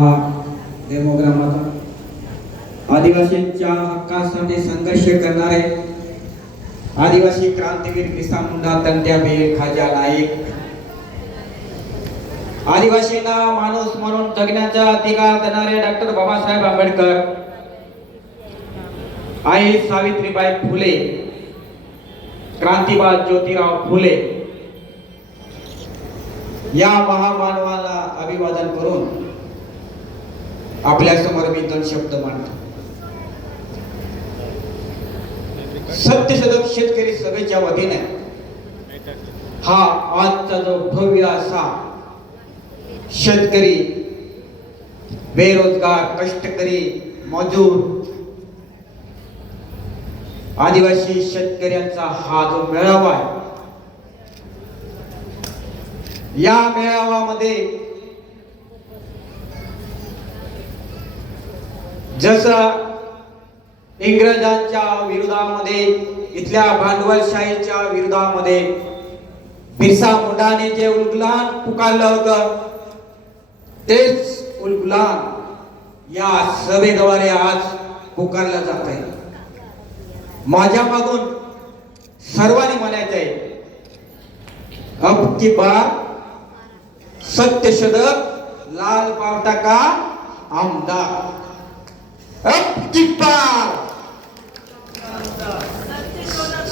हा डेमोग्रामाचा आदिवासींच्या हक्कासाठी संघर्ष करणारे आदिवासी क्रांतीवीर बिरसा मुंडा तंट्याबीर खाजा नाईक. आदिवासींना माणूस म्हणून जगण्याचा अधिकार देणारे डॉक्टर बाबासाहेब आंबेडकर. आई सावित्रीबाई फुले क्रांतीबाद ज्योतिराव फुले. या महामानवाला अभिवादन करून आपल्यासमोर मी दोन शब्द मांडतो. सत्यशोधक शेतकरी सभेच्या वतीने हा आजचा जो भव्य असा शेतकरी बेरोजगार कष्टकरी मजूर आदिवासी शेतकऱ्यांचा हा जो मेळावा आहे या मेळाव्यामध्ये जसं इंग्रजांच्या विरोधामध्ये इथल्या भांडवलशाहीच्या विरोधामध्ये बिरसा मुंडाने जे उलगुलान पुकारलं होतं तेच उलगुलान या सभेद्वारे आज पुकारलं जात आहे. माझ्या मागून सर्वांनी म्हणायचं आहे अब की बार सत्यशोधक लाल पावटा का आमदार? अब की बार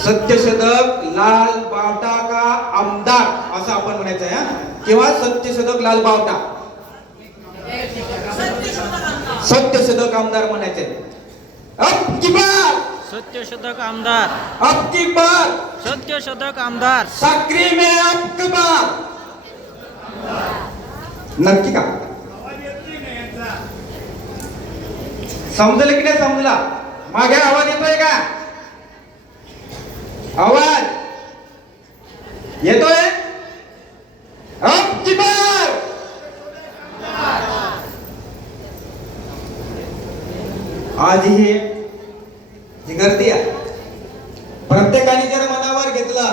सत्यशोधक लाल बावटा का आमदार असं आपण म्हणायचं आहे हा? किंवा सत्यशोधक लाल बावटा. सत्यशोधक आमदार म्हणायचे अब की बार सत्यशोधक आमदार. अब की बार सत्यशोधक आमदार. साक्री में अब की बार नक्की का? समजलं की नाही समजला? मागे आवाज येतोय का? आवाज! येतोय? आज हे ही गर्दी आहे. प्रत्येकाने जर मनावर घेतला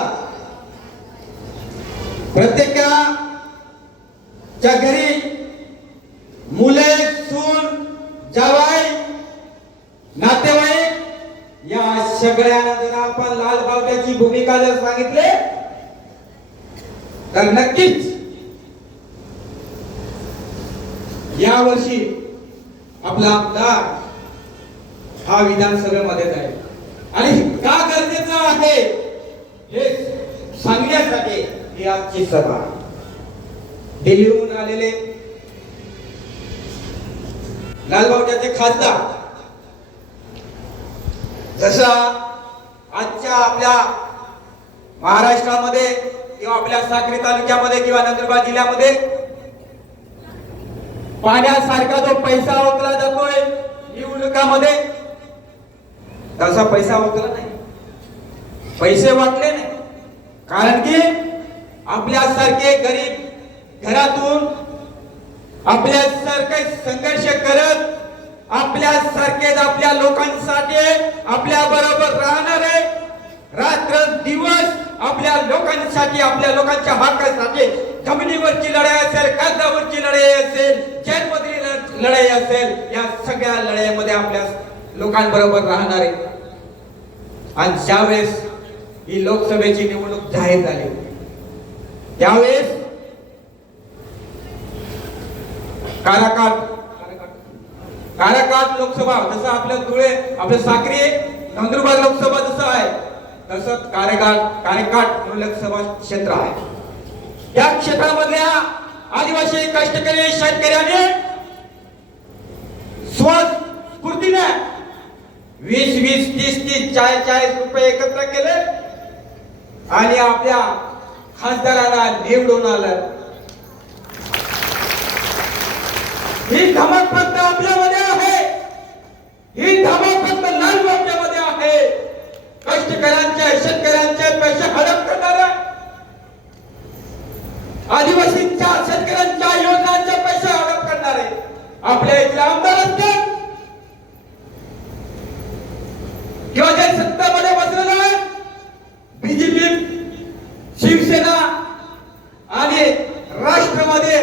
प्रत्येकाच्या घरी मुले सगळ्यांना जर आपण लाल बावट्याची भूमिका जर सांगितले तर नक्कीच यावर्षी आपला आमदार हा विधानसभेमध्ये आहे. आणि का गरजेचं आहे हे सांगण्यासाठी ही आजची सभा. दिल्लीहून आलेले लालबावट्याचे खासदार जसा आजच्या आपल्या महाराष्ट्रामध्ये किंवा आपल्या साक्री तालुक्यामध्ये किंवा नंदुरबार जिल्ह्यामध्ये पाण्यासारखा जो पैसा ओतला जातोय निवडणुकामध्ये तसा पैसा ओतला नाही. पैसे वाटले नाही. कारण की आपल्यासारखे गरीब घरातून आपल्यासारखे संघर्ष करत आपल्या सारखेच आपल्या लोकांसाठी आपल्या बरोबर आहे रात्र दिवस आपल्या लोकांसाठी आपल्या लोकांच्या हक्कासाठी जमिनीवरची लढाई असेल कागदावरची लढाई असेल जेलमधली लढाई असेल या सगळ्या लढाईमध्ये आपल्या लोकांबरोबर राहणार. आहे आणि ज्यावेळेस ही लोकसभेची निवडणूक जाहीर झाली त्यावेळेस काराकाट काराकाट लोकसभा जसं आपल्या धुळे आपल्या साक्री नंदुरबार लोकसभा जसं आहे तसंच कारेकाट कारेकाट लोकसभा क्षेत्र आहे. या क्षेत्रामधल्या आदिवासी कष्टकरी शेतकऱ्यांनी स्वस्फूर्तीने वीस वीस तीस तीस चाळीस चाळीस रुपये एकत्र केले आणि आपल्या खासदारांना निवडून आलं. ही धमक फक्त आपल्यामध्ये ही धमक फक्त लाल वाट्यामध्ये आहे. कष्टकऱ्यांच्या शेतकऱ्यांचे पैसे हडप करणाऱ्या आदिवासींच्या शेतकऱ्यांच्या योजनांचे पैसे हडप करणारे. आपल्या इथले आमदार असतात किंवा जे सत्तामध्ये बसलेलं आहे बीजेपी शिवसेना आणि राष्ट्रमध्ये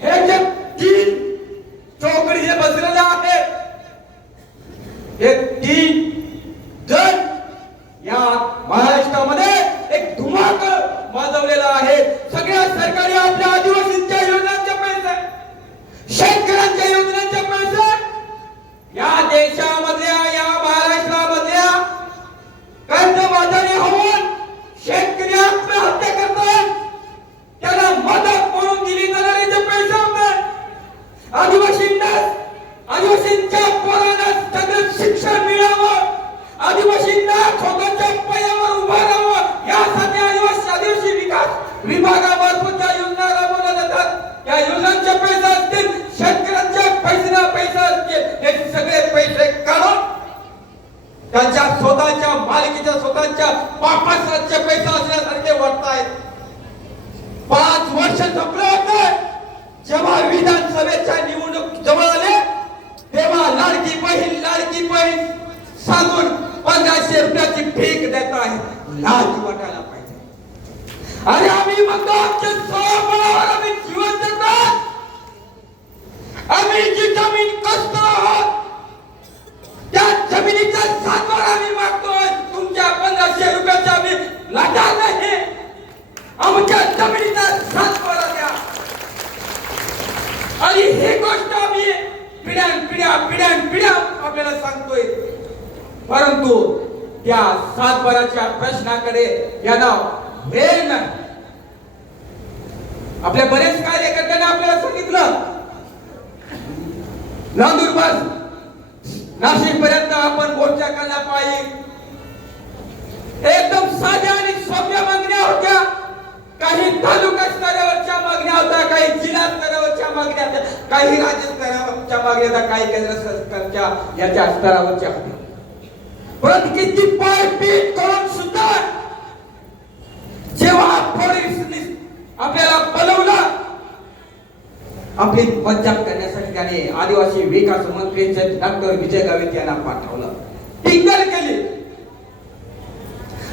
हे जे तीन आदिवासींना आदिवासींच्या पोरांना सगळं शिक्षण मिळावं आदिवासींना स्वतःच्या पायावर उभा राहावं. यासाठी आदिवासी आदिवासी विकास विभागामार्फत ज्या योजना राबवल्या जातात. योजनांचे पैसे असतील. शेतकऱ्यांच्या पैसे असतील. हे सगळे पैसे काढून त्यांच्या स्वतःच्या मालकीच्या स्वतःच्या बापाचे पैसा असल्यासारखे वाटतायत. पाच वर्ष संपलं होतं. जेव्हा विधानसभेत अरे आम्ही म्हणतो आमच्या स्वबळावर आम्ही जीवन देतात आम्ही जी जमीन कसतो आहोत त्या जमिनीचा सातवर आम्ही मागतोय तुमच्या पंधराशे रुपयाचा आम्ही लाटा नाही. आमच्या जमिनीचा सातबारा द्या आणि ही गोष्ट आम्ही पिढ्यान पिढ्या पिढ्यान पिढ्या आपल्याला सांगतोय. परंतु त्या सातबाराच्या प्रश्नाकडे या नाव नाही. आपल्या बरेच कार्यकर्त्यांनी आपल्याला सांगितलं. नंदुरबार नाशिक पर्यंत आपण मोर्चा करण्या पाहिजे. एकदम साध्या आणि सोप्या मागण्या होत्या. काही तालुका स्तरावरच्या मागण्या होत्या काही जिल्हा स्तरावरच्या मागण्या होत्या काही राज्य स्तरावरच्या मागण्या होत्या काही केंद्र सरकारच्या याच्या स्तरावरच्या होत्या. परंतु किती पाय पीठ करून सुद्धा जेव्हा पोलिसांनी आपल्याला बोलवलं. आपली मज्जाक करण्यासाठी त्याने आदिवासी विकास मंत्री डॉक्टर विजय गावित यांना पाठवलं टिंगल केली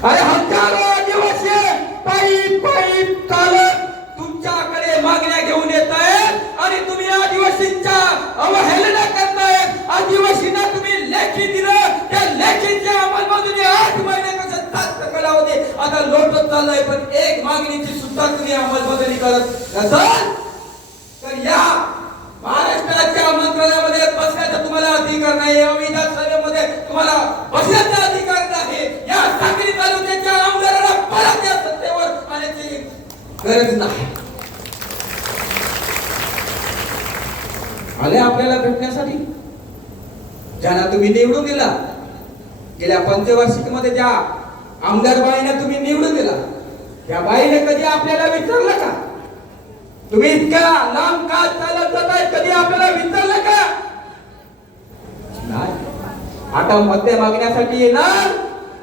अरे हजारो आदिवासी पायी पायी चालत तुमच्याकडे मागण्या घेऊन येत आहेत आणि तुम्ही आदिवासींच्या अवहेलना करतायत आदिवासींना तुम्ही लेखी दिलं त्या लेखीच्या अंमलबजावणी आठ महिने कसं तास कालावधी आता लोटत चाललंय पण एक मागणीची सुद्धा तुम्ही अंमलबजावणी करत नसाल तर या महाराष्ट्राच्या मंत्रालयामध्ये बसण्याचा तुम्हाला अधिकार नाही या विधानसभेमध्ये तुम्हाला बसण्याचा अधिकार नाही. या सागरी तालुक्याच्या आमदाराला परत या सत्तेवर आल्याची गरज नाही. आले आपल्याला भेटण्यासाठी? ज्यांना तुम्ही निवडून दिला गेल्या पंचवार्षिकमध्ये ज्या आमदार बाईने तुम्ही निवडून दिला. त्या बाईने कधी आपल्याला विचारलं का? तुम्ही इतका लांब का चालत जाताय कधी आपल्याला विचारलं का? नाही. आता मते मागण्यासाठी येणार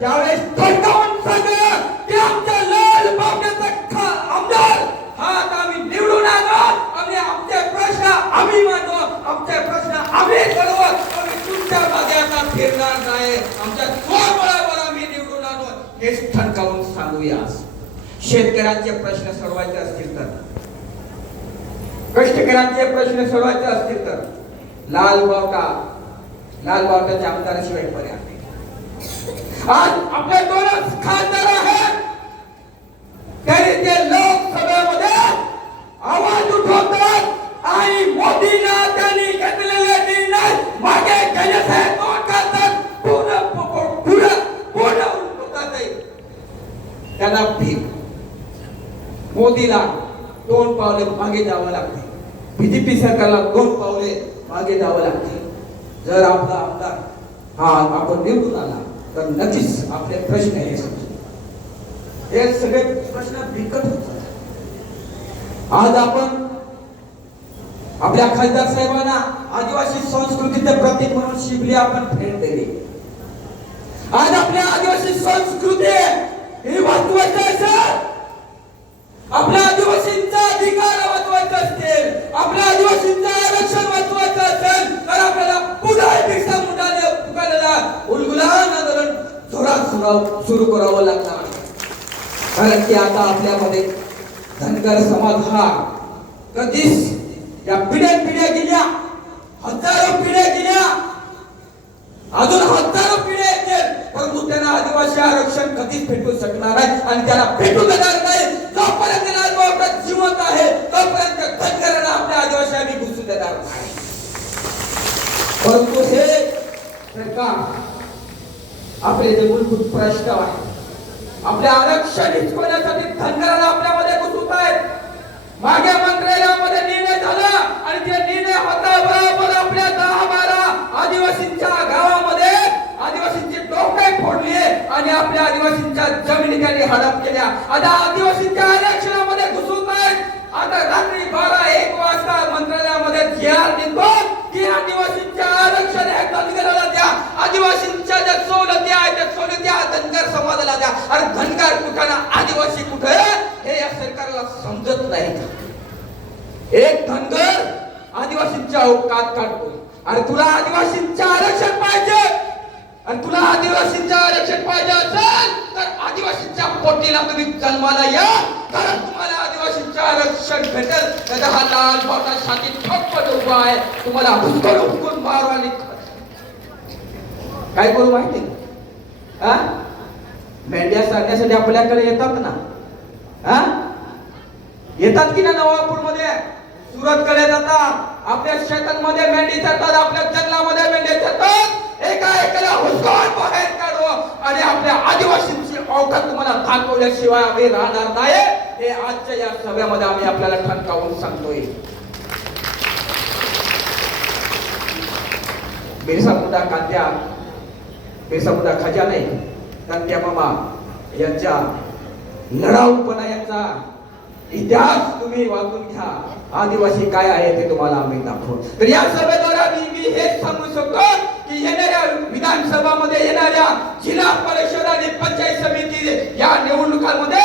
त्यावेळेस थंडावून सांगा की आमच्या लाल बाबण्याचा खा- आमदार हा आता आम्ही निवडून आलो आम्ही आमचे प्रश्न आम्ही मांडू आमचे प्रश्न आम्ही करू आम्ही तुमच्या मागे आता फिरणार नाही आमच्या स्वबळावर आम्ही निवडून आलो हेच ठणकावून सांगूया शेतकऱ्यांचे प्रश्न सोडवायचे असतील तर. कष्टकऱ्यांचे प्रश्न सोडवायचे असतील तर. लाल बावटा लाल बावटाच्या आमदाराशिवाय पर्याय आज आपले दोनच खासदार आहेत. तरी ते लोकसभेमध्ये आवाज उठवतात आणि मोदींना त्यांनी घेतलेले निर्णय मागे घेण्याचे दोन पूर्ण पूर्ण पूर्ण उठवतात त्यांना भीम. मोदीला दोन पावले मागे जावं लागते. बीजेपी सरकारला दोन पावले मागे जावं लागते. जर आपला आमदार हा आपण निवडून आला तर नक्कीच आपले प्रश्न हे हे सगळे प्रश्न बिकट होतात. आज आपण आपल्या खासदार साहेबांना आदिवासी संस्कृतीचे प्रतीक म्हणून शिबली आपण भेट दिली. आज आपल्या आदिवासी संस्कृती ही महत्वाची आहे सर आपल्या आदिवासींचा अधिकार वाचवायचा असतील आरक्षण असेल तर आपल्याला पुन्हा मुंडाने पुकारलेला उलगुलान आंदोलन जोरात सुरू करावं लागणार कारण की आता आपल्यामध्ये धनगर समाज हा कधीच या पिढ्या पिढ्या गेल्या हजारो पिढ्या गेल्या अजून हजारो पिढ्या येतील. परंतु त्यांना आदिवासी आरक्षण कधीच भेटू शकणार नाही आणि त्याला भेटू देणार नाही. जोपर्यंत लालबाबा जिवंत आहे तोपर्यंत धनगर त्यांना मी घुसू देणार नाही परंतु हे सरकार आपले जे मूलभूत प्रश्न आहे आपले आरक्षण हिचवण्यासाठी धनगराला आपल्यामध्ये घुसवत आहेत मागे मंत्रालयामध्ये निर्णय झाला आणि ते निर्णय होता बरोबर आपल्या दहा बारा आदिवासींच्या गावामध्ये आदिवासींची डोके फोडली आणि आपल्या आदिवासींच्या जमिनी त्यांनी हडप केल्या. आता आदिवासींच्या आरक्षणामध्ये आता रात्री बारा एक वाजता मंत्रालयामध्ये जी आर निघतो. की आदिवासींच्या आरक्षण हे धनगराला द्या. आदिवासींच्या ज्या सवलती आहेत त्या सवलती धनगर समाजाला द्या. अरे धनगर कुठं ना? आदिवासी कुठे? हे या सरकारला समजत नाही. एक धनगर आदिवासींच्या औकात काढतो अरे तुला आदिवासींच्या आरक्षण पाहिजे. आणि तुला आदिवासींचं आरक्षण पाहिजे असेल तर आदिवासींच्या पोटीला तुम्ही जन्माला या. कारण आरक्षण भेटल. त्याचा हा लाल बाटा छाती ठप्पट उभा आहे. तुम्हाला हुसकून हुसकून मारू आणि काय करू माहिती? हा? मेंढ्या सारण्यासाठी आपल्याकडे येतात ना? हा? येतात की ना नवापूरमध्ये सुरत कडे जातात. आपल्या शेतांमध्ये मेंढी चढतात आपल्या जंगलामध्ये मेंढी चढतात एका एकाला हुसकावून बाहेर काढू आदिवासींची तुम्हाला दाखवल्याशिवाय आम्ही राहणार नाही. हे आजच्या या सभेमध्ये आम्ही आपल्याला ठणकावून सांगतोय. बिरसा मुंडा कांद्या बिरसा मुंडा खजाने कांत्या मामा यांच्या लढाऊपणा यांचा इतिहास तुम्ही वाचून घ्या. आदिवासी काय आहे ते तुम्हाला आम्ही दाखवू. तर या सभेद्वारा मी मी हेच सांगू शकतो. विधानसभामध्ये येणाऱ्या जिल्हा परिषद आणि पंचायत समिती या निवडणुकांमध्ये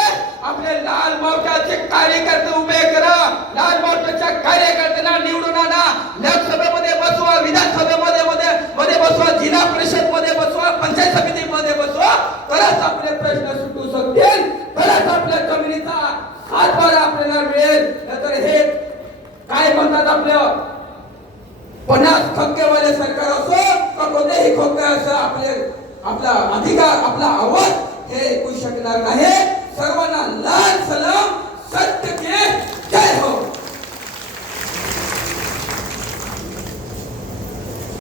आपले लाल मावट्याचे कार्यकर्ते उभे करा. लाल मावट्याच्या कार्यकर्त्यांना निवडून आणा. लोकसभेमध्ये बसवा विधानसभेमध्ये मध्ये मध्ये बसवा जिल्हा परिषदमध्ये बसवा पंचायत समितीमध्ये बसवा. तरच आपले प्रश्न सुटू शकतील. तरच आपल्या जमिनीचा हातभार आपल्याला मिळेल. नाहीतर हे काय म्हणतात आपलं? पन्नास खक्केवाले सरकार एक का असं आपले आपला अधिकार आपला आवाज हे ऐकू शकणार नाही. सर्वांना लाल सलाम सत्य